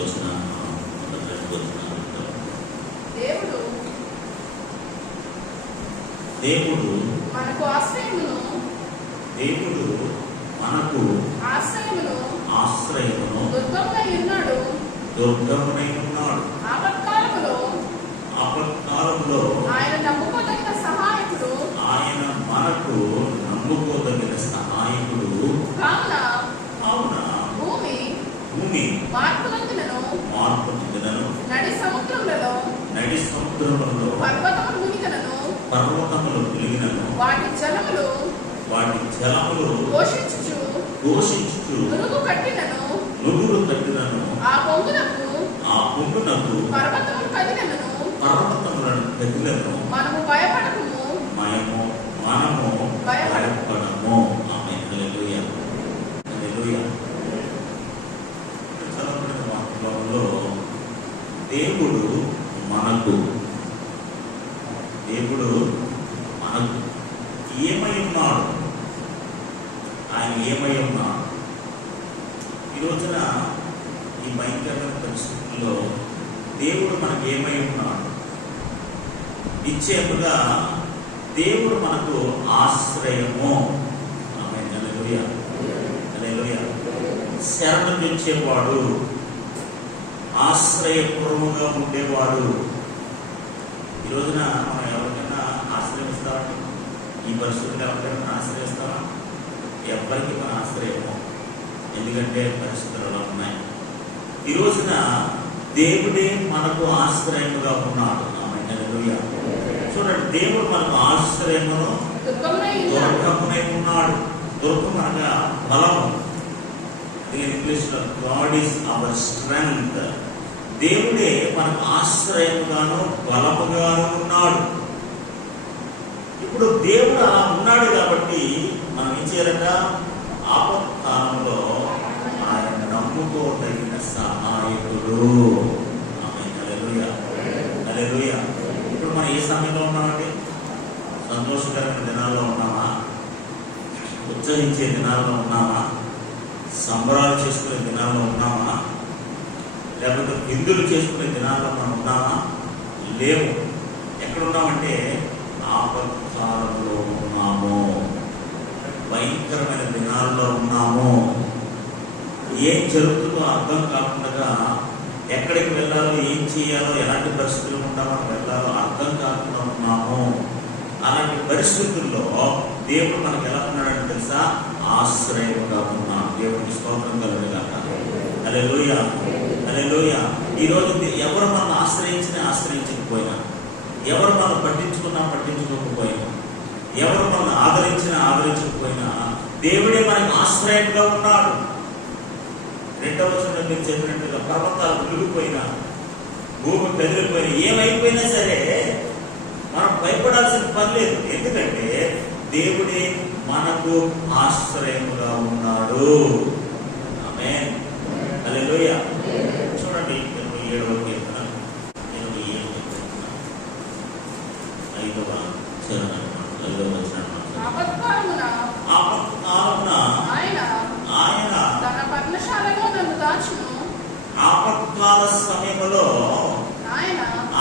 వచ్చిన దేవుడు మనకు ఆశ్రయమును దుర్గమునై ఉన్నాడు. ఆపత్కాలములో ఆయన మనకు నమ్ముకోదగిన సహాయకుడు. కావున భూమి మార్పు నొందినను నడి సముద్రములలో పర్వతములు మునిగినను వాటి జలములు ఘోషించుచు నురుగు కట్టినను ఆ పొంగునకు పర్వతములను కదిలను మనము భయపడము. ఆమేన్. హల్లెలూయా. హల్లెలూయా. చదవబడిన వాక్యంలో దేవుడు మనకు ఏమై ఉన్నాడు? ఆయన ఏమై ఉన్నాడు? ఈ రోజున ఈ భయంకరమైన పరిస్థితుల్లో దేవుడు మనకు ఏమై ఉన్నాడు? నిశ్చయముగా దేవుడు మనకు ఆశ్రయము. ఆమేన్. హల్లెలూయా. హల్లెలూయా. శరణు తెచ్చేవాడు, ఆశ్రయపూర్వముగా ఉండేవాడు. ఈ రోజున మనం ఎవరికైనా ఆశ్రయిస్తామండి? ఈ పరిస్థితుల్లో ఎవరికైనా ఆశ్రయిస్తామా? ఎవరికి మన ఆశ్రయము? ఎందుకంటే పరిస్థితులు అలా ఉన్నాయి. ఈ రోజున దేవుడే మనకు ఆశ్రయముగా ఉన్నాడు. ఆమేన్. హల్లెలూయా. చూడండి, దేవుడు మనకు ఆశ్రయమును దుర్గమునై ఉన్నాడు. దుర్గం అనగా బలము. ఇంగ్లీష్ లో గాడ్ ఈస్ అవర్ స్ట్రెంగ్త్. దేవుడే మనకు ఆశ్రయముగాను బలముగాను ఉన్నాడు. ఇప్పుడు దేవుడు అలా ఉన్నాడు కాబట్టి మనం ఏం చేయాలంట? ఆపత్కాలంలో ఆయన నమ్ముకోదగిన సహాయకుడు. ఆమేన్. హల్లెలూయా. హల్లెలూయా. ఇప్పుడు మనం ఏ సమయంలో ఉన్నామండి? సంతోషకరమైన దినాల్లో ఉన్నామా? ఉత్సహించే దినాల్లో ఉన్నామా? సంబరాలు చేసుకునే దినాల్లో ఉన్నామా? లేకపోతే విందులు చేసుకునే దినాల్లో మనం ఉన్నామా? లేవు. ఎక్కడున్నామంటే ఆపత్కాలంలో ఉన్నాము, భయంకరమైన దినాల్లో ఉన్నాము. ఏం జరుగుతుందో అర్థం కాకుండా, ఎక్కడికి వెళ్ళాలో, ఏం చేయాలో, ఎలాంటి పరిస్థితులు ఉంటా మనం వెళ్ళాలో అర్థం కాకుండా ఉన్నాము. అలాంటి పరిస్థితుల్లో దేవుడు మనకు ఎలా ఉన్నాడని తెలుసా? ఆశ్రయముగా ఉన్నాడు. దేవుడికి స్తోత్రం కలుగుగాక. హల్లెలూయా. హల్లెలూయా. ఈరోజు ఎవరు మనం ఆశ్రయించకపోయినా, ఎవరు మనం పట్టించుకోకపోయినా, ఎవరు మనం ఆదరించకపోయినా, దేవుడే మనకు ఆశ్రయంగా ఉన్నాడు. 2వ వచనంలో మీరు చెప్పినట్టుగా పర్వతాలు మునిగిపోయినా, భూమి కదిలిపోయినా, ఏమైపోయినా సరే మనం భయపడాల్సిన పని లేదు. ఎందుకంటే దేవుడే మనకు ఆశ్రయముగా ఉన్నాడు. ఆమేన్. హల్లెలూయా. చూడండి, 27వ కీర్తన 5వ చరణం 5వ వచనం. ఆపత్కాలమున ఆయన తన పర్ణశాలలో నన్ను దాచును. ఆపత్కాల సమయంలో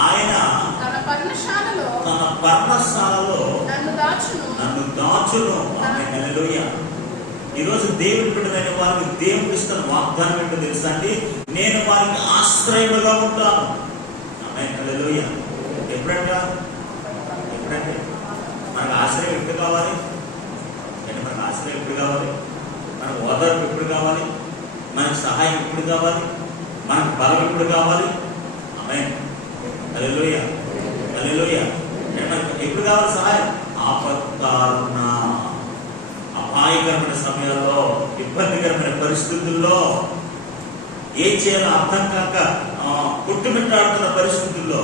ఆయన తన పర్ణశాలలో నన్ను దాచును. ఆమేన్. హల్లెలూయా. ఈరోజు దేవుడి బిడ్డలైన వారికి దేవుడు ఇస్తున్న వాగ్దానం ఏంటో తెలుసా అండి? నేను వారికి ఆశ్రయముగా ఉంటాను. ఆమేన్. హల్లెలూయా. ఎప్పుడంటే మనకు ఆశ్రయం ఎప్పుడు కావాలి? అంటే మనకు ఆశ్రయం ఎప్పుడు కావాలి? మనకు ఓదార్పు ఎప్పుడు కావాలి? మనకు సహాయం ఎప్పుడు కావాలి? మనకు బలం ఎప్పుడు కావాలి? ఆమేన్. హల్లెలూయా. హల్లెలూయా. మనకు ఎప్పుడు కావాలి సహాయం? ఆపత్కాలమున, అపాయకరమైన సమయాల్లో, ఇబ్బందికరమైన పరిస్థితుల్లో, ఏం చేయాలో అర్థం కాక కొట్టుమిట్టాడుతున్న పరిస్థితుల్లో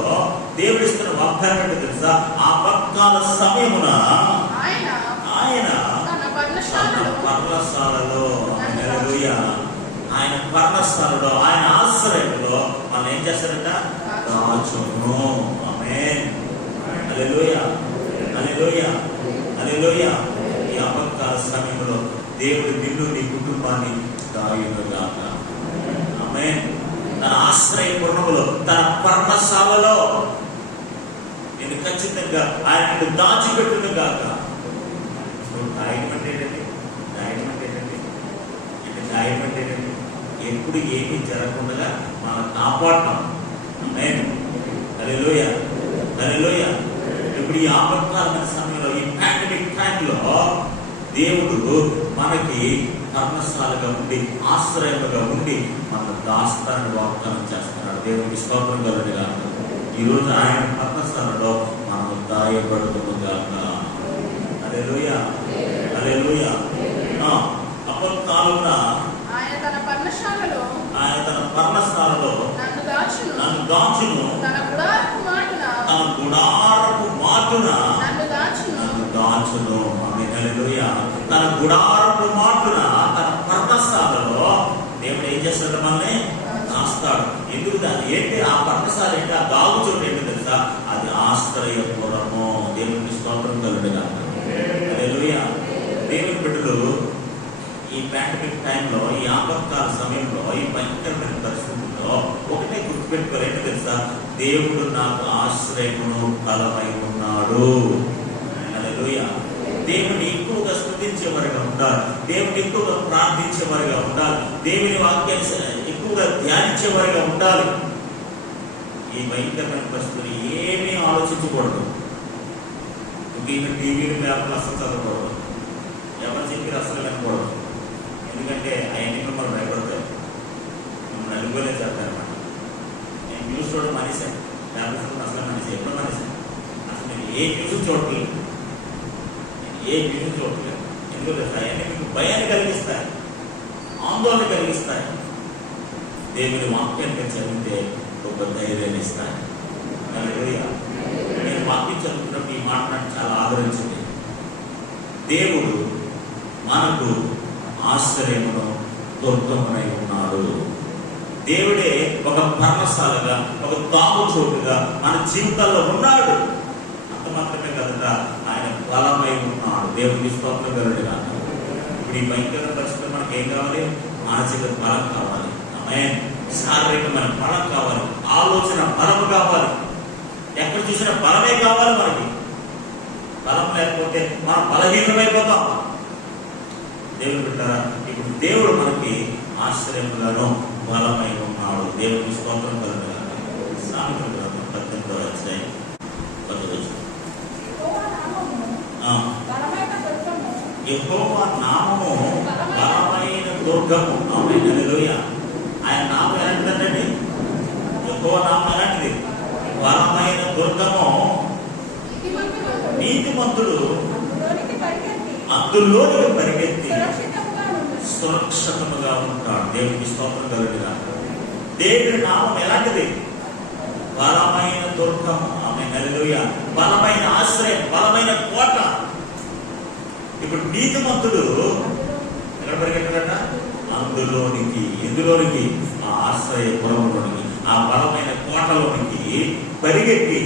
దేవుడు ఇస్తున్న వాగ్దానం ఏంటో తెలుసా? ఆపత్కాల సమయమున ఆయన తన పర్ణశాలలో, హల్లెలూయా, ఆయన పర్ణశాలలో, ఆయన ఆశ్రయంలో మనం ఏం చేస్తారంట? దాచును. ఆమేన్. హల్లెలూయా. హల్లెలూయా. హల్లెలూయా. ఈ ఆపత్కాల సమయంలో దేవుడు నిన్ను, నీ కుటుంబాన్ని దాయునుగాక. ఆమేన్. తన ఆశ్రయపురములో, తన పర్ణశాలలో నేను ఖచ్చితంగా ఆయన దాచిపెట్టును గాక. దాయడం అంటే ఏంటండి? దాయడం అంటే ఏంటండి? అంటే దాయడం అంటే ఏంటండి? ఎప్పుడు ఏమీ జరగకుండా మనం కాపాడటం. హల్లెలూయా, హల్లెలూయా. ఇప్పుడు ఈ ఆపత్కాలమైన సమయంలో, ఈ పాండమిక్ టైంలో దేవుడు మనకి పర్ణశాలగా ఉండి, ఆశ్రయముగా ఉండి మన దాస్తాన్ని వాగ్దానం చేస్తున్నాడు. దేవునికి స్తోత్రం కలుగునుగాక. ఈరోజు ఆయన పర్ణశాలలో మనం దాయబడుతున్నగాక. హల్లెలూయా, హల్లెలూయా. అపత్కాలున్న ఆయన తన పర్ణశాలలో నన్ను దాచును, తన గుడారపు మాటున నన్ను దాచును. హల్లెలూయా. తన గుడారపు మాటున, తన పర్ణశాలలో దేవుడు ఏం చేస్తాడు? మనల్ని దాస్తాడు. ఎందుకు? ఏంటి ఆ పర్ణశాల ఏంటి? ఆ దాగు చోటు ఏంటి తెలుసా? అది ఆశ్రయపురము. దేవునికి స్తోత్రం కలుగునుగాక. హల్లెలూయా. దేవుని బిడ్డలు, ఈ పాండమిక్ టైంలో, ఈ ఆపత్కాల సమయంలో, ఈ భయంకరమైన పరిస్థితుల్లో ఒకటే గుర్తుపెట్టుకోవాలి. ఏంటో తెలుసా? దేవుడు నాకు ఆశ్రయమును బలమై ఉన్నాడు. హల్లెలూయా. దేవుని ఎక్కువగా స్తుతించేవారుగా ఉండాలి. దేవుని ఎక్కువగా ప్రార్థించేవారుగా ఉండాలి. దేవుని వాక్యాన్ని ఎక్కువగా ధ్యానించేవారుగా ఉండాలి. ఈ భయంకరమైన పరిస్థితులు ఏమీ ఆలోచించకూడదు. టీవీలు పేపర్లు అసలు చదవకూడదు. ఎవరు చెప్పి అసలు వినకూడదు. ఎందుకంటే అవన్నీ మిమ్మల్ని భయపడతాయి, మిమ్మల్ని అడుగులే చేస్తారన్నమాట. నేను న్యూస్ చూడడం మానేశాను, పేపర్స్ అసలు మానేసాను. ఎప్పుడో మానేశాను. అసలు నేను ఏ న్యూస్ చూడట్లేదు, ఎందుకు తెలుసా? అవన్నీ మీకు భయాన్ని కలిగిస్తాయి, ఆందోళన కలిగిస్తాయి. దేవుని వాక్యాన్ని చదివితే ఒక ధైర్యాన్ని ఇస్తాయి. నేను వాక్యం చదువుతున్నప్పుడు ఈ మాట నాకు చాలా ఆదరించింది. దేవుడు మనకు ఆశ్రయమును దుర్గమునై ఉన్నాడు. దేవుడే ఒక పర్ణశాలగా, ఒక తాము చోటుగా మన జీవితాల్లో ఉన్నాడు. అంత మాత్రమే కదట, ఆయన బలమై ఉన్నాడు. దేవునికి స్తోత్రం కలుగునుగాక. ఇప్పుడు ఈ భయంకర పరిస్థితుల్లో మనకి ఏం కావాలి? మానసిక బలం కావాలి. ఆమేన్. శారీరకమైన బలం కావాలి, ఆలోచన బలం కావాలి. ఎక్కడ చూసినా బలమే కావాలి మనకి. బలం లేకపోతే మనం బలహీనమైపోతాం. దేవుడు పెట్టారా? ఇప్పుడు దేవుడు మనకి ఆశ్రయముగాను బలమై ఉన్నాడు. దేవుడికి స్తోత్రం కలుగునుగాక. సామెతల గ్రంథం 18వ అధ్యాయం 10వ వచనం. యెహోవా నామము బలమైన దుర్గము. ఆమేన్. హల్లెలూయా. ఆయన నామం ఎలాంటిదండి? యెహోవా నామం ఎలాంటిది? బలమైన దుర్గము. నీతిమంతుడు అందులోనికి పరిగెత్తి సురక్షితముగా ఉంటాడు. దేవునికి స్తోత్రం కలుగునుగాక. దేవుని నామం ఎలాంటిది? బలమైన దుర్గము. ఆమేన్. హల్లెలూయా. బలమైన ఆశ్రయం, బలమైన కోట. ఇప్పుడు నీతిమంతుడు ఎక్కడ పరిగెట్టాడట? అందులోనికి. ఎందులోనికి? ఆ ఆశ్రయపురంలోనికి, ఆ బలమైన కోటలోనికి పరిగెత్తి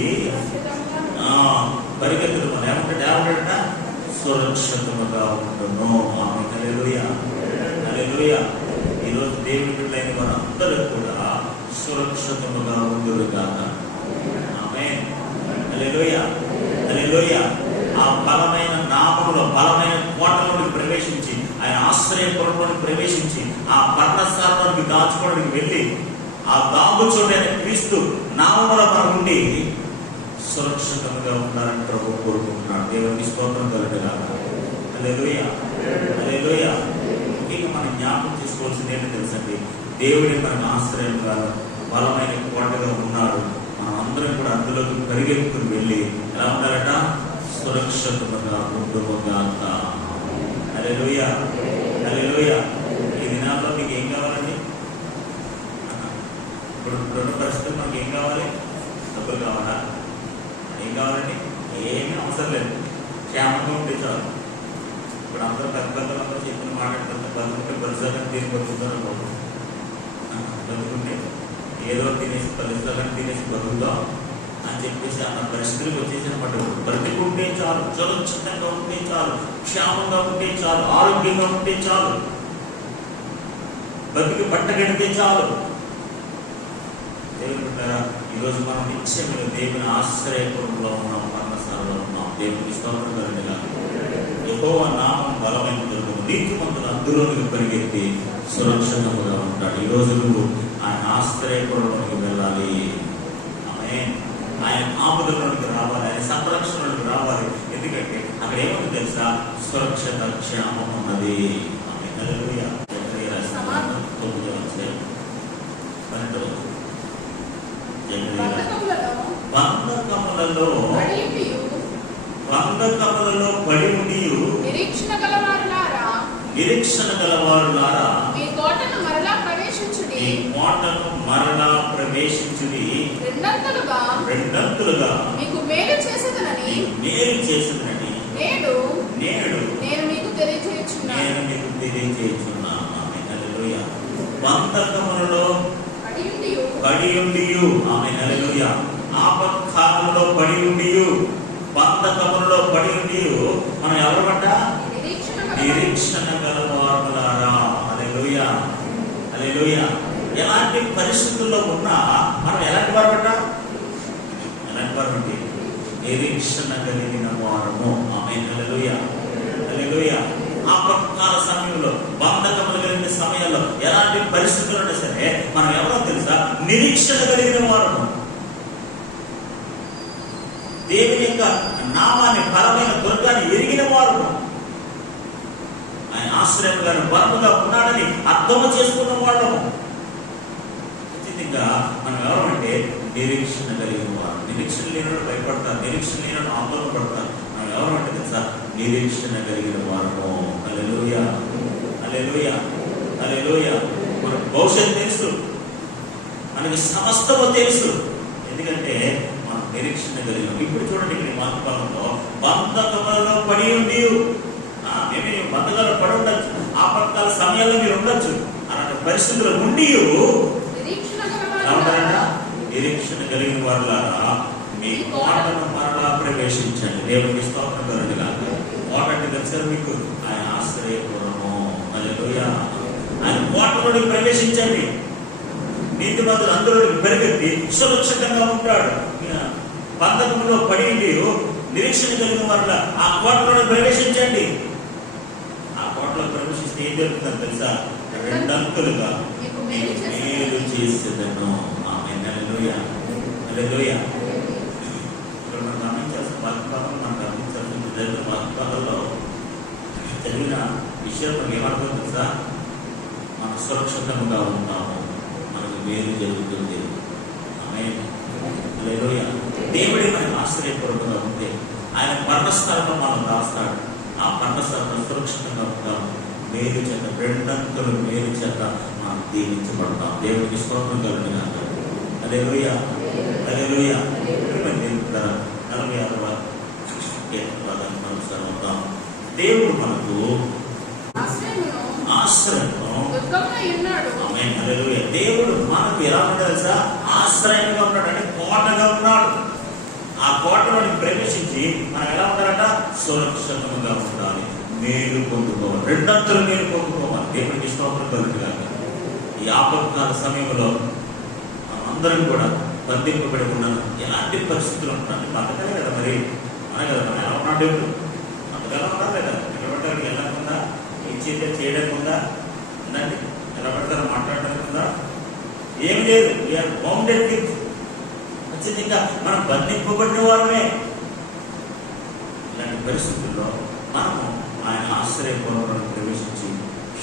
పరిగెత్తుడు ఏమంటాడట? సురక్షితముగా ఉండును. ఆమేన్. హల్లెలూయా, హల్లెలూయా. ఈరోజు దేవుని బిడ్డలైన వారందరూ కూడా సురక్షితముగా ఉండురుగాక. ఆమేన్. హల్లెలూయా, హల్లెలూయా. ఆ బలమైన నామములో, బలమైన కోటలోనికి ప్రవేశించి, ఆయన ఆశ్రయపురంలోనికి ప్రవేశించి, ఆ పర్ణశాలలోనికి దాచుకోవడానికి వెళ్ళి, ఆ దాగు చోటైన క్రీస్తు నామములో మనం ఉండి సురక్షితంగా ఉండాలని ప్రభు కోరుకుంటున్నాడు. దేవునికి స్తోత్రం కలుగునుగాక. హల్లెలూయా, హల్లెలూయా. ఇంకా మనం జ్ఞాపకం చేసుకోవాల్సింది ఏంటో తెలుసండి? దేవుడే మనకు ఆశ్రయంగా, బలమైన కోటగా ఉన్నాడు. మనం అందరం కూడా అందులోకి పరిగెత్తుకుని వెళ్ళి ఎలా ఉండాలట? సురక్షితంగా ఉండుగాక. హల్లెలూయా, హల్లెలూయా. ఈ దినాల్లో మీకు ఏం కావాలండి? ఇప్పుడు రెండు పరిస్థితులు మనకి ఏం కావాలి? డబ్బులు కావాలా? ఏం కావాలండి? ఏమీ అవసరం లేదు, క్షేమంగా ఉంటే చాలు. ఇప్పుడు అందరూ పెద్ద పెద్దలందరూ చెప్పిన మాట్లాడుతుంటే బతుకుంటే పరిసరాన్ని తిరిగి బతుకుతారు. బతుకుంటే ఏదో తినేసి పరిసరాన్ని తినేసి బతుకుతాం అని చెప్పేసి అన్న పరిస్థితులకు వచ్చేసిన మాట. బ్రతికుంటే చాలు, సురక్షితంగా ఉంటే చాలు, క్షేమంగా ఉంటే చాలు, ఆరోగ్యంగా ఉంటే చాలు, బతికి పట్టగడితే చాలు. దేవుని బిడ్డలారా, ఈరోజు మనం నిత్యమైన దేవుని ఆశ్రయపురంలో ఉన్నాం, పర్ణశాలలో ఉన్నాం. దేవునికి స్తోత్రం కలుగునుగా. యెహోవా నామం బలమైన దుర్గము, నీతిమంతులు అందులోనికి పరిగెత్తి సురక్షితంగా ఉంటాడు. ఈరోజు నువ్వు ఆయన ఆశ్రయపురంలోకి వెళ్ళాలి. ఆమేన్. ఆయన ఆపదలోనికి రావాలి, ఆయన సంరక్షణలోకి రావాలి. ఎందుకంటే అక్కడ ఏముంది తెలుసా? సురక్షిత క్షేమం ఉన్నది. ఆమేన్. హల్లెలూయా. బంధకములలో పడి ఉండి నిరీక్షణ గలవారులారా మీ కోటను మరలా ప్రవేశించుడి. రెండంతలుగా మీకు మేలు చేసేదనని నేడు నేను మీకు తెలియజేయుచున్నాను. ఆమేన్. హల్లెలూయా. బంధకములలో పడి ఉండి, ఆమేన్. హల్లెలూయా. ఆపత్కాలంలో పడి ఉండి, బంధకములలో పడి ఉండి మనం ఎవరమంట? నిరీక్షణ గలవారులారా. హల్లెలూయా. హల్లెలూయా. ఎలాంటి పరిస్థితుల్లో ఉన్నా మనం ఎలాంటి వారమంట? ఎలాంటి వారంటే నిరీక్షణ కలిగిన వారము. ఆమేన్. హల్లెలూయా. హల్లెలూయా. ఆపత్కాల సమయంలో, బంధకములు కలిగిన సమయాల్లో, ఎలాంటి పరిస్థితులు ఉన్నా సరే మనం ఎవరో తెలుసా? నిరీక్షణ కలిగిన వారము. దేవుని యొక్క నామాన్ని, బలమైన దుర్గాన్ని ఎరిగిన వారు, ఆయన ఆశ్రయంగా బలముగా ఉన్నాడని అర్థం చేసుకున్న వాళ్ళము. ఖచ్చితంగా మనం ఎవరంటే నిరీక్షణ కలిగిన వారు. నిరీక్షణ లేనప్పుడు భయపడతారు, నిరీక్షణ లేనప్పుడు ఆందోళన పడతారు. మనం ఎవరంటే తెలుసా? నిరీక్షణ కలిగిన వారము. హల్లెలూయా. హల్లెలూయా. హల్లెలూయా. మనకు భవిష్యత్తు తెలుసు, మనకి సమస్తము తెలుసు. ఎందుకంటే నిరీక్షణ కలిగిన. ఇప్పుడు చూడండి, ఇక్కడ వాక్యంలో బంధకములలో పడి ఉండి, మేమే బంధకాలు పడి ఉండొచ్చు, ఆపత్కాల సమయాల్లో మీరు ఉండొచ్చు. అలాంటి పరిస్థితుల్లో ఉండి నిరీక్షణ కలిగిన వారులారా మీ కోటను మరలా ప్రవేశించండి. దేవునికి స్తోత్రం కలుగునుగా. కోట అంటే తెలుసా మీకు? ఆయన ఆశ్రయపురము. హల్లెలూయా. ఆయన కోటలోకి ప్రవేశించండి. నీతిమంతులు అందులోకి పరిగెత్తి సురక్షితంగా ఉంటాడు. బంధకంలో పడి నిరీక్షణ కలిగిన వారు ఆ కోటలో ప్రవేశించండి. ఆ కోటలో ప్రవేశిస్తే ఏం జరుగుతుందని తెలుసా? రెండంతులుగా మేలు చేసేదను. ఆమేన్. హల్లెలూయా. హల్లెలూయా. ఇక్కడ మనం గమనించాల్సిన వాక్యభాగం, మనం గమనించాల్సిన జరిగిన వాక్యభాగంలో జరిగిన విషయం మనకి ఏమర్థం తెలుసా? మనం సురక్షితంగా ఉంటాము, మనకు మేలు జరుగుతుంది. ఆమేన్. హల్లెలూయా. దేవుడే మనకు ఆశ్రయపూర్వకంగా ఉంటే ఆయన పర్ణస్థలంలో మనం దాస్తాడు. ఆ పర్ణస్థలంలో సురక్షితంగా ఉంటాం. మేలు చేత, రెండంతలు మేలు చేత మనం దీవించబడతాం. దేవుడికి స్తోత్రం కలుగునుగా. హల్లెలూయా. హల్లెలూయా. 46వ కీర్తన మనం దేవుడు మనకు ఆశ్రయము. ఆమేన్. హల్లెలూయా. దేవుడు మనకు ఎలా ఉన్నాడు తెలుసా? ఆశ్రయంగా ఉన్నాడు, అంటే కోటగా ఉన్నాడు. ఆ కోటలోని ప్రవేశించి మనం ఎలా ఉంటారట? సురక్షితంగా ఉండాలి, మేలు పొందుకోవాలి, రెండంతలు మేలు పొందుకోవాలి. దేవుడికి స్తోత్రం కలుగునుగా. ఈ ఆపత్కాల సమయంలో అందరం కూడా బంధింపబడి ఉన్నాను. ఎలాంటి పరిస్థితులు ఉంటాను? బతకలే కదా మరి, మన కదా మనం ఎలా ఉన్నాడు? దేవుడు బతకలా ఉన్నారు లేదా? ఎక్కడ పట్టాలి వెళ్ళకుండా, ఇచ్చేదే చేయడానికి ఉందా? ఉందండి. ఎలా పడతారో మాట్లాడడానికి ఉందా? ఏం లేదు. We're bounded with. ఖచ్చితంగా మనం బంధింపబడిన వారమే. ఇలాంటి పరిస్థితుల్లో మనము ఆయన ఆశ్రయపూర్వకంగా ప్రవేశించి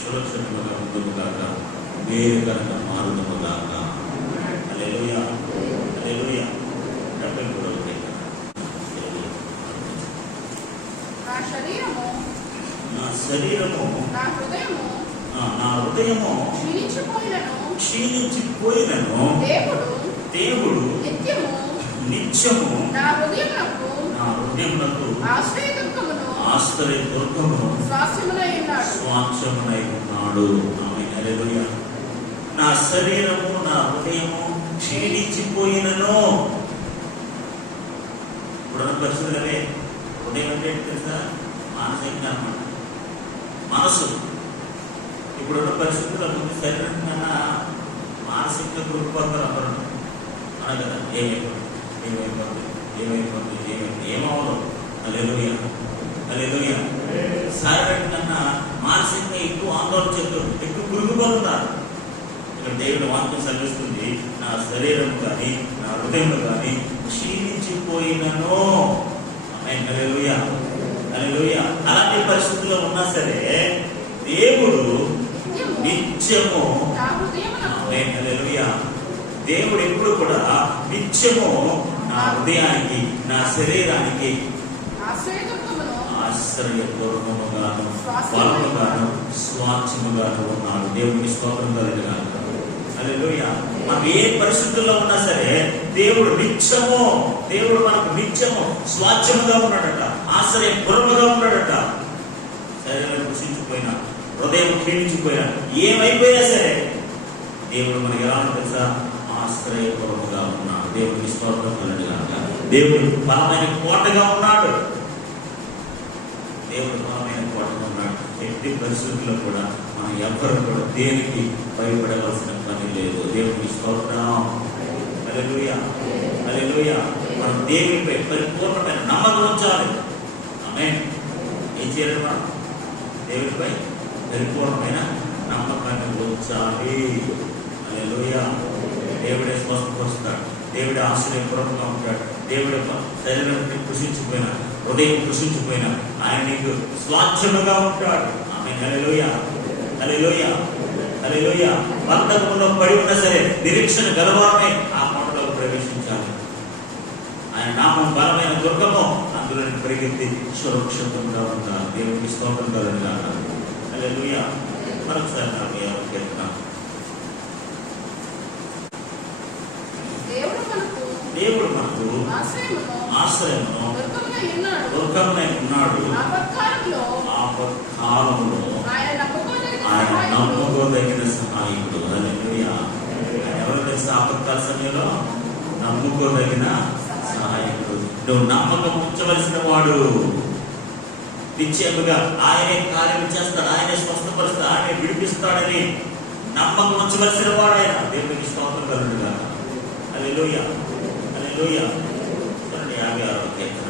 సురక్షితంగా ఉందుగాక, మేలుకరంగా మారుదుగాక. హల్లెలూయా. హల్లెలూయా. నా శరీరము నా హృదయము క్షీణించిపోయినను దేవుడు నిత్యము నా హృదయమునకు ఆశ్రయ దుర్గమును స్వాస్థ్యమునై ఉన్నాడు. ఆమేన్. హల్లెలూయా. నా శరీరము నా హృదయము క్షీణించిపోయినను. ఇప్పుడున్న పరిస్థితులనే హృదయం అంటే తెలుసా? మానసికంగా అన్నమాట, మనసు. ఇప్పుడున్న పరిస్థితుల్లో ముందు శరీరం కన్నా మానసికంగా గురిపోతారు అందరూ. అన కదా, ఏమైపోతుంది ఏమవదు. హల్లెలూయా, హల్లెలూయా. శారీరకంగా మానసికంగా ఎక్కువ ఆందోళన చెందుతుంది, ఎక్కువ కురుగుపోతున్నారు. ఇక్కడ దేవుడు వాక్యం సెలవిస్తుంది, నా శరీరం కానీ నా హృదయం కానీ క్షీణించిపోయినను. ఆమేన్, హల్లెలూయా, హల్లెలూయా. అలాంటి పరిస్థితుల్లో ఉన్నా సరే దేవుడు నిత్యము, ఆమేన్, హల్లెలూయా, దేవుడు ఎప్పుడు కూడా నిత్యము నా హృదయానికి నా శరీరానికి ఆశ్చర్యపూర్వముగాను బలముగాను స్వాస్థ్యముగాను ఉన్నాడు. దేవుడికి స్తోత్రం కలుగుగాక. హల్లెలూయా. మనం ఏ పరిస్థితుల్లో ఉన్నా సరే దేవుడు మనకు నిత్యము స్వాస్థ్యముగా ఉన్నాడట, ఆశ్చర్యపూర్వముగా ఉన్నాడట. శరీరం కృషించిపోయినా, హృదయం క్షీణించిపోయినా, ఏమైపోయినా సరే దేవుడు మనకి ఎలా తెలుసా? ఆశ్చర్యపూర్వముగా ఉన్నాడు. దేవుడికి స్తోత్రం కలుగుగాక. దేవుడు బలమైన కోటగా ఉన్నాడు. దేవుడు బలమైన కోటగా ఉన్నాడు. ఎట్టి పరిస్థితుల్లో కూడా మనం ఎవ్వరు కూడా దేనికి భయపడవలసిన పని లేదు. దేవుడికి స్తోత్రం. హల్లెలూయా, హల్లెలూయా. మనం దేవునిపై పరిపూర్ణమైన నమ్మకం ఉంచాలి. ఆమేన్. ఏం చేయాలి? మనం దేవునిపై పరిపూర్ణమైన నమ్మకాన్ని ఉంచాలి. హల్లెలూయా. దేవుడే స్వస్థపరుస్తాడు, దేవుడే ఆశ్చర్యపూర్వకంగా ఉంటాడు. దేవుడు శరీరాన్ని కృషించిపోయినా, హృదయం కృషించిపోయినా ఆయన నీకు స్వాస్థ్యముగా ఉంటాడు. ఆమేన్, హల్లెలూయా, హల్లెలూయా, హల్లెలూయా. బంధకంలో పడి ఉన్నా సరే నిరీక్షణ గలవారమే ఆ కోటలో ప్రవేశించాలి. ఆయన నామం బలమైన దుర్గము, అందులో పరిగెత్తి సురక్షితంగా ఉంటారు. దేవుడికి స్తోత్రం కలుగుగాక. హల్లెలూయా. మరొకసారి దేవుడు మనకు ఆశ్రయమును దుర్గమునై ఉన్నాడు. ఆపత్కాలంలో ఆయన నమ్ముకోదగిన సహాయకుడు. హల్లెలూయా. ఎవరు తెలుసు? ఆపత్కాల సమయంలో నమ్ముకోదగిన సహాయకుడు. నువ్వు నమ్మకం ఉంచవలసిన వాడు. నిశ్చయముగా ఆయనే కార్యం చేస్తాడు, ఆయనే స్వస్థపరుస్తాడు, ఆయనే విడిపిస్తాడని నమ్మకం ఉంచవలసిన వాడు ఆయన. దేవుడికి స్తోత్రం కలుగుగాక. హల్లెలూయా, హల్లెలూయా. 56వ కీర్తన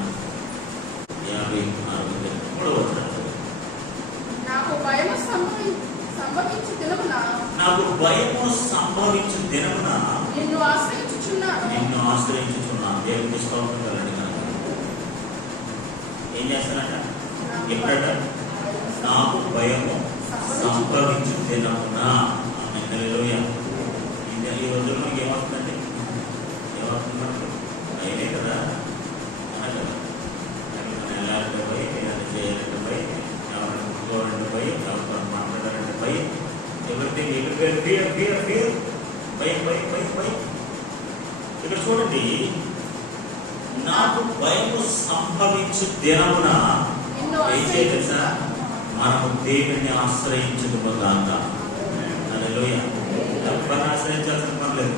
56వ వచనం. నాకు భయము సంభవించు దినమున నిన్ను ఆశ్రయించుచున్నాను. దేవుడికి స్తోత్రం కలుగుగాక. ఏం చేస్తానట? ఎప్పుడట? నాకు భయము సంభవించు దినమున. హల్లెలూయా. ఈ రోజుల్లో ఏమవుతుందండి? ఏమవుతుందంటే అయినే కదా, కదా, వెళ్ళాలంటే పోయి, ఏదైనా చేయాలంటే పోయి, ఎవరైనా ముట్టుకోవాలంటే పోయి, ఎవరితో మాట్లాడాలంటే పోయి, ఎవరిథింగ్ భయం. ఇక్కడ చూడండి, నాకు భయము సంభవించు దినమున ఏం చేయాలి? మనము దేవుని ఆశ్రయించుకోగాక. హల్లెలూయా. ఎవరిని ఆశ్రయించాల్సిన పని లేదు.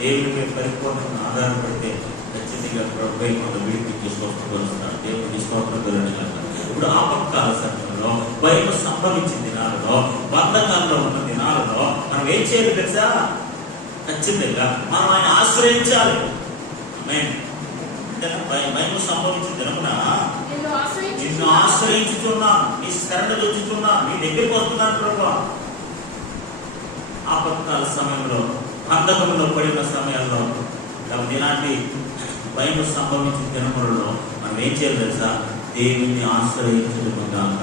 దేవుడిపై పరిపూర్ణంగా ఆధారపడితే ఖచ్చితంగా ప్రభువే మనం విడిపించి స్వస్థపరుస్తాడు. దేవుడికి స్తోత్రం కలుగుగాక. ఇప్పుడు ఆపత్కాల సమయంలో, భయం సంభవించిన దినాలలో, బంధకాల్లో ఉన్న దినాలలో మనం ఏం చేయాలి తెలుసా? ఖచ్చితంగా మనం ఆయన ఆశ్రయించాలి. భయం సంభవించిన దినమున నిన్ను ఆశ్రయించుతున్నా, నీ శరణ వచ్చుతున్నా, నీ దగ్గరికి వస్తున్నాను ప్రభువా. ఆపత్కాల సమయంలో, బంధకంలో పడిన సమయాల్లో, కాబట్టి ఇలాంటి భయం సంభవించిన దినములలో మనం ఏం చేయాలి తెలుసా? దేవుని ఆశ్రయించుగాక.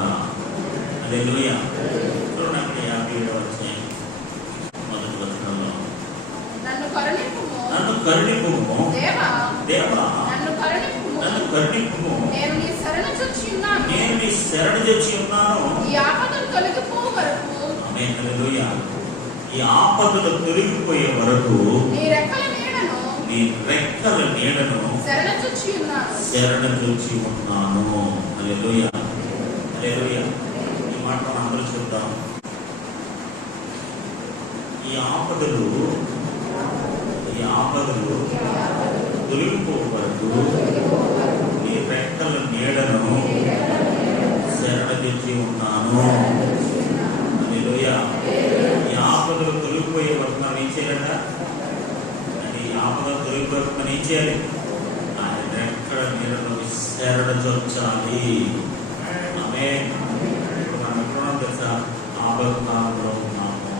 హల్లెలూయా. చూడండి 57వ అధ్యాయం మొదటి వచనంలో, నన్ను కరుణింపుము దేవా, నన్ను కరుణింపుము, నేను నీ శరణు జొచ్చి ఉన్నాను. ఈ ఆపదలు తొలగిపోయే వరకు, ఆమేన్, హల్లెలూయా, ఈ ఆపదలు తొలగిపోయే వరకు నీ రెక్కల నీడను శరణజొచ్చి ఉన్నాను. హల్లెలూయా, హల్లెలూయా. ఈ మాట మనం అందరూ చెప్తాం. ఈ ఆపదలు తొలగిపోయే వరకు నీ రెక్కల నీడను శరణజొచ్చి ఉన్నాను. హల్లెలూయా. ఈ ఆపదలు తొలగిపోయే వరకు మనం ఏం చేయాలట? అది ఆపద తొలగిపోయి మనం ఏం చేయాలి? ఆయన ఎక్కడ నీళ్ళలో విస్తరణించాలి. ఆమేన్. ఇప్పుడు మనం ఎక్కడున్నాం తెలుసా? ఆపత్కాలంలో ఉన్నాము,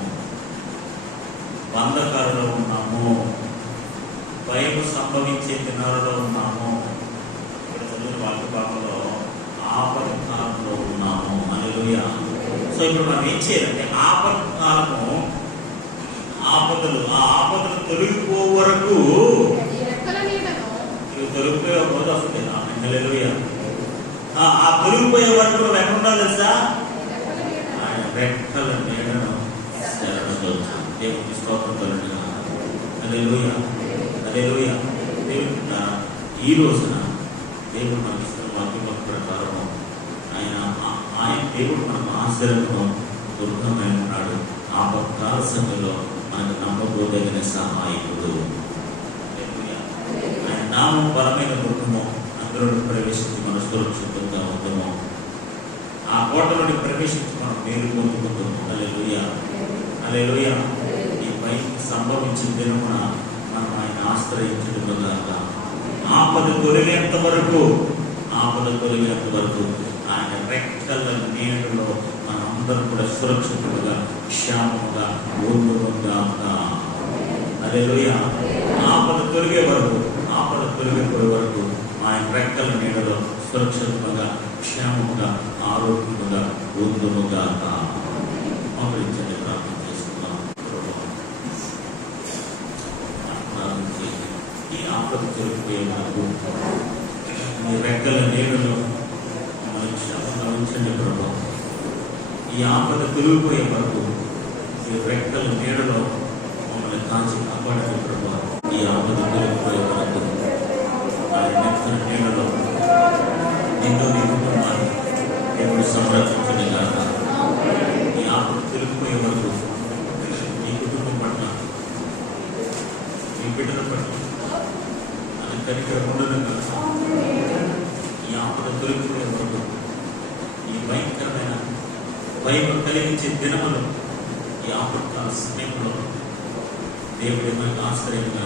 బంధకాలలో ఉన్నాము, భయం సంభవించే దినాలలో ఉన్నాము. ఇక్కడ చదివిన వాక్య భాగంలో ఆపత్కాలంలో ఉన్నాము. హల్లెలూయా. సో ఇప్పుడు మనం ఏం చేయాలంటే ఆపత్కాలము, ఆపదలు, ఆ ఆపదలు తొలగిపో వరకు రెక్కల నీడను ఇవి తొలగిపోయే పోదు వస్తుంది. హల్లెలూయా. ఆ తొలగిపోయే వరకు నువ్వు ఎక్కడ ఉండాలి తెలుసా? ఆయన రెక్కల నీడను శరణొచ్చు. దేవునికి స్తోత్రం కలుగును. హల్లెలూయా. హల్లెలూయా. దేవుని ఈ రోజున దేవుడు మనకి ఇస్తున్న వాక్యం ప్రకారం ఆయన దేవుడు మనకు ఆశ్రయము దుర్గమై ఉన్నాడు. ఆపత్కాల సమయంలో మనకు నమ్మబోదగిన సహాయకుడు. ఆయన నామం బలమైన దుర్గము, అందులో ప్రవేశించి మన సురక్షితంగా ఉందాము. ఆ కోటలోని ప్రవేశించి మనం మేలు పొందుకుంటాము. హల్లెలూయా. హల్లెలూయా. ఈ పైకి సంభవించిన దినమున మనం ఆయన ఆశ్రయించడం కాక ఆపద తొలగేంత వరకు, ఆపద తొలగేంత వరకు ఆయన రెక్కల నీడలో మనందరం కూడా సురక్షితంగా క్షేమముగా ఉండుగా. హల్లెలూయా. ఆపద తొలగే వరకు, ఆపద తొలగిపోయే వరకు ఆయన రెక్కల నీడలో సురక్షితంగా క్షేమముగా ఆరోగ్యముగా ఉండుగా. ఆపరించండి, ప్రార్థన చేసుకుందాం. ఈ ఆపద తొలగిపోయే వరకు మీ రెక్కల నీడలో ఉంచండి ప్రభు. ఈ ఆపద తొలగిపోయే వరకు ఈ రెక్కల నీడలో మమ్మల్ని కాచి కాపాడండి ప్రభు. ఈ ఆపద తొలగిపోయే వరకు ఆయన రెక్కల నీడలో నిన్ను నీ కుటుంబాన్ని దేవుడు సంరక్షించండి కాక. ఈ ఆపద తొలగిపోయే వరకు నీ కుటుంబం పట్ల, నీ బిడ్డల పట్ల ఆయన కనికరం ఉండదు కాక. ఈ ఆపద తొలగిపోయే వరకు ఈ భయంకరమైన భయం కలిగించే దినములు, ఈ ఆపత్కాల సమయంలో దేవుడి మనకు ఆశ్రయంగా,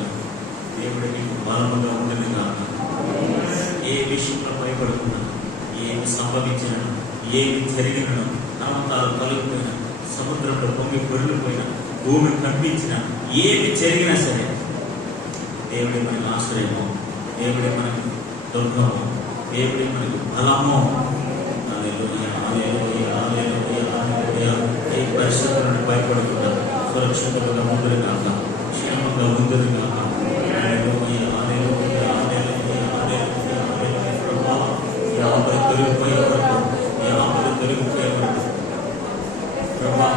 దేవుడి మీకు బలముగా ఉండదు కాక. ఏ విషయంలో భయపడుతున్నా, ఏమి సంభవించినా, ఏమి జరిగినా, నమ్మకాలు తొలగిపోయినా, సముద్రంలో పొంగి పొరిగిపోయినా, భూమి కంపించినా, ఏమి జరిగినా సరే దేవుడి మనకు ఆశ్రయము, దేవుడి మనకు దుర్గము, దేవుడి మనకు బలము. హల్లెలూయా. హల్లెలూయా. హల్లెలూయా. హల్లెలూయా. ఈ పరిస్థితులను భయపడకుండా సురక్షితంగా ముందుకు కాక, క్షేమంగా ముందుకు కాక. హల్లెలూయా. హల్లెలూయా. హల్లెలూయా. హల్లెలూయా. హల్లెలూయా. ప్రభువా, ఈ ఆపద తొలగిపోయే వరకు, ఈ ఆపద తొలగిపోయే వరకు ప్రభువా,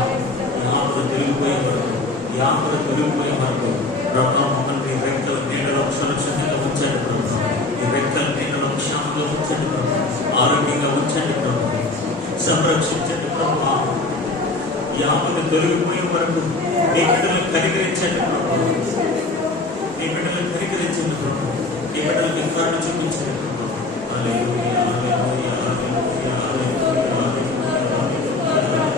ఈ ఆపద తొలగిపోయే వరకు, ఈ ఆపద తొలగిపోయే వరకు ప్రభువా, మమ్మల్ని రెక్కల నీడలో సురక్షితంగా ఉంచండి ప్రభు. ఈ రెక్కల నీడలో క్షేమంగా ఉంచండి ప్రభు. ఆరోగ్యంగా ఉంచండి ప్రభు. సంరక్షించండి ప్రభు. ఈ ఆపద తొలగిపోయే వరకు నీ బిడ్డలను కనికరించండి ప్రభు. నీ బిడ్డలను కనికరించండి ప్రభు. నీ బిడ్డలకి కరుణ చూపించండి ప్రభు. హల్లెలూయా. హల్లెలూయా. హల్లెలూయా. హల్లెలూయా. హల్లెలూయా.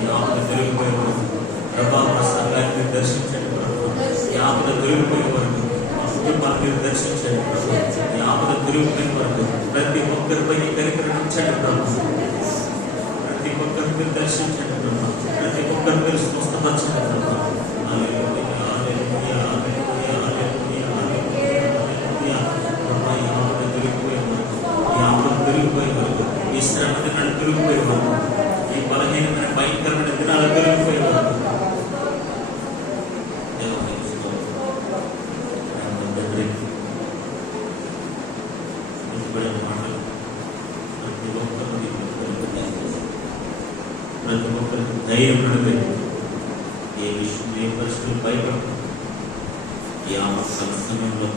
ఈ ఆపద తొలగిపోయే వరకు ప్రభా, మా సంఘాన్ని దర్శించండి ప్రభు. ఈ ఆపద తొలగిపోయే వరకు మా కుటుంబాన్ని మీరు దర్శించండి ప్రభు. ఈ ఆపద తొలగిపోయే వరకు ప్రతి ఒక్కరిపై కనికరించండి ప్రభు. ప్రతి ఒక్కరిని మీరు దర్శించండి ప్రభు. ప్రతి ఒక్కరిని మీరు స్వస్థపరచండి ప్రభు. హల్లెలూయా. హల్లెలూయా. హల్లెలూయా. హల్లెలూయా. హల్లెలూయా. ప్రభా, ఈ ఆపద తొలగిపోయే వరకు, ఈ ఆపద తొలగిపోయే వరకు, ఈ శ్రమ దినాలు తొలగిపోయే వరకు, ఈ బలహీనమైన భయంకరమైన దినాలు తొలగిపోయే వరకు మాటలు ప్రతి ఒక్కరికి ప్రతి ఒక్కరికి ధైర్యం నడిపే ఏ విషయం, ఏ పరిస్థితులు భయపడదు. ఈ ఆపత్కాల సమయంలో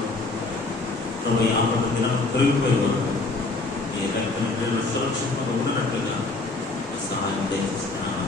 ప్రభు, ఈ ఆపద దినాలు తొలగిపోయే వరకు ఈ రెక్కల సురక్షితంగా ఉన్నట్లుగా సహాయం తెచ్చిస్తున్నాను.